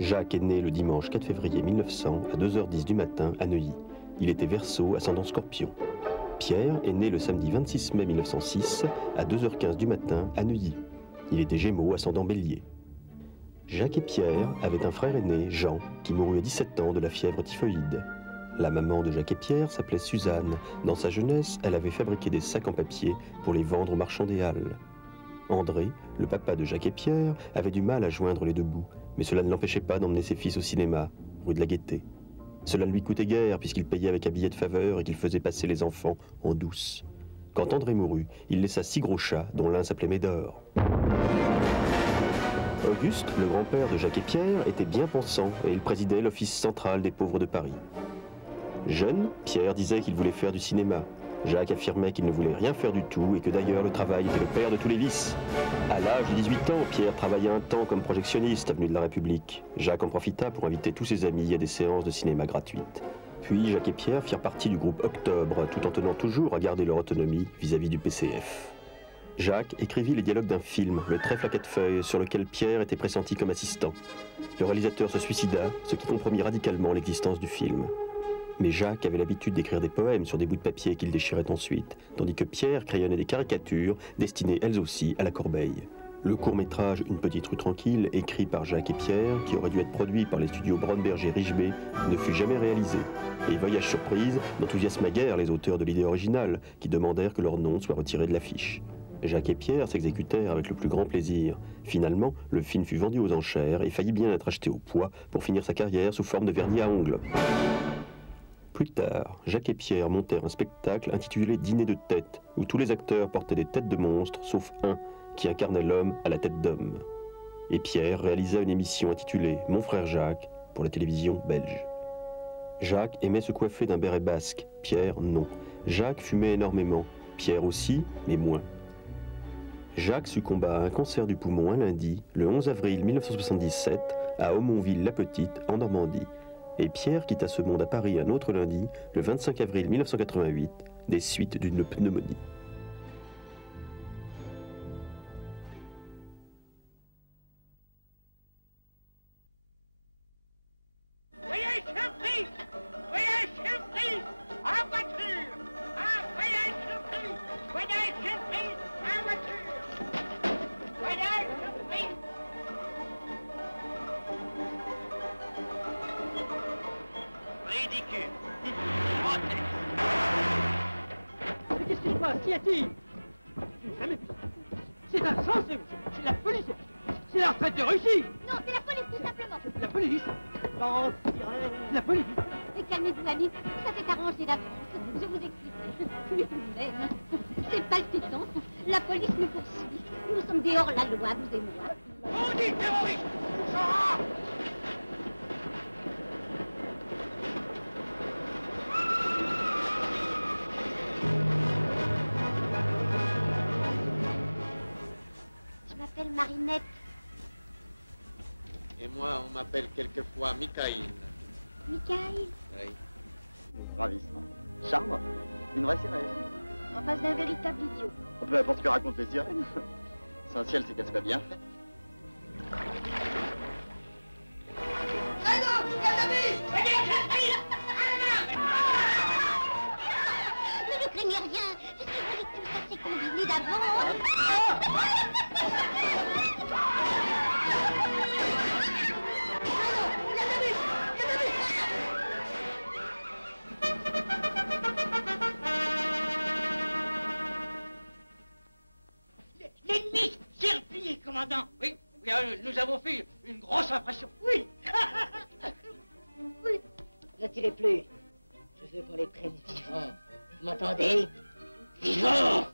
Jacques est né le dimanche 4 février 1900 à 2h10 du matin à Neuilly. Il était Verseau, ascendant Scorpion. Pierre est né le samedi 26 mai 1906 à 2h15 du matin à Neuilly. Il était Gémeaux, ascendant Bélier. Jacques et Pierre avaient un frère aîné, Jean, qui mourut à 17 ans de la fièvre typhoïde. La maman de Jacques et Pierre s'appelait Suzanne. Dans sa jeunesse, elle avait fabriqué des sacs en papier pour les vendre aux marchands des Halles. André, le papa de Jacques et Pierre, avait du mal à joindre les deux bouts, mais cela ne l'empêchait pas d'emmener ses fils au cinéma, rue de la Gaîté. Cela ne lui coûtait guère puisqu'il payait avec un billet de faveur et qu'il faisait passer les enfants en douce. Quand André mourut, il laissa 6 gros chats, dont l'un s'appelait Médor. Auguste, le grand-père de Jacques et Pierre, était bien pensant et il présidait l'Office central des pauvres de Paris. Jeune, Pierre disait qu'il voulait faire du cinéma. Jacques affirmait qu'il ne voulait rien faire du tout et que d'ailleurs le travail était le père de tous les vices. À l'âge de 18 ans, Pierre travailla un temps comme projectionniste avenue de la République. Jacques en profita pour inviter tous ses amis à des séances de cinéma gratuites. Puis Jacques et Pierre firent partie du groupe Octobre, tout en tenant toujours à garder leur autonomie vis-à-vis du PCF. Jacques écrivit les dialogues d'un film, Le Trèfle à 4 feuilles, sur lequel Pierre était pressenti comme assistant. Le réalisateur se suicida, ce qui compromit radicalement l'existence du film. Mais Jacques avait l'habitude d'écrire des poèmes sur des bouts de papier qu'il déchirait ensuite, tandis que Pierre crayonnait des caricatures destinées elles aussi à la corbeille. Le court-métrage Une petite rue tranquille, écrit par Jacques et Pierre, qui aurait dû être produit par les studios Bromberger-Richebé, ne fut jamais réalisé. Et Voyage surprise n'enthousiasma guère les auteurs de l'idée originale, qui demandèrent que leur nom soit retiré de l'affiche. Jacques et Pierre s'exécutèrent avec le plus grand plaisir. Finalement, le film fut vendu aux enchères et faillit bien être acheté au poids pour finir sa carrière sous forme de vernis à ongles. Plus tard, Jacques et Pierre montèrent un spectacle intitulé Dîner de tête, où tous les acteurs portaient des têtes de monstres, sauf un, qui incarnait l'homme à la tête d'homme. Et Pierre réalisa une émission intitulée Mon frère Jacques, pour la télévision belge. Jacques aimait se coiffer d'un béret basque, Pierre non. Jacques fumait énormément, Pierre aussi, mais moins. Jacques succomba à un cancer du poumon un lundi, le 11 avril 1977, à Aumonville-la-Petite, en Normandie. Et Pierre quitta ce monde à Paris un autre lundi, le 25 avril 1988, des suites d'une pneumonie. Voyage surprise! Voyage surprise! En voiture! Un voyage surprise! Voyage surprise! En voiture! Voyage surprise! Ridicule! Grotesque! Mais qu'est-ce qui se passe? Qu'y a-t-il? Je n'ai jamais vu ça. C'est insensé, monsieur. C'est la police. C'est la retraite de Russie. Non, c'est la police, tout simplement. La police? Non, la police. Mais calmez-vous, ami. Ça s'est arrangé d'avance. Je vous explique. Mais tout de même, c'est palpitant. La police nous poursuit. Nous sommes des hors-la-loi, vous et moi. On dit terroriste! Sora! Je m'appelle Marinette. Et moi, on m'appelle quelquefois Michaïl. Michael. Oui. Ravissant. Charmant. Une vraie sirène. En face d'un véritable idiot. Peu importe ce que racontent les sirènes. L'essentiel, c'est qu'elle soit bien faite. Mais ne craignez rien. Je suis joli que tout ça s'est combiné d'avance. L'ennemi s'est replié, commandant. Oui, oui, nous avons fait une grosse impression. Oui. Oui. Ne tirez plus. Je veux qu'on les prenne vivants. Vous m'entendez? Vivants!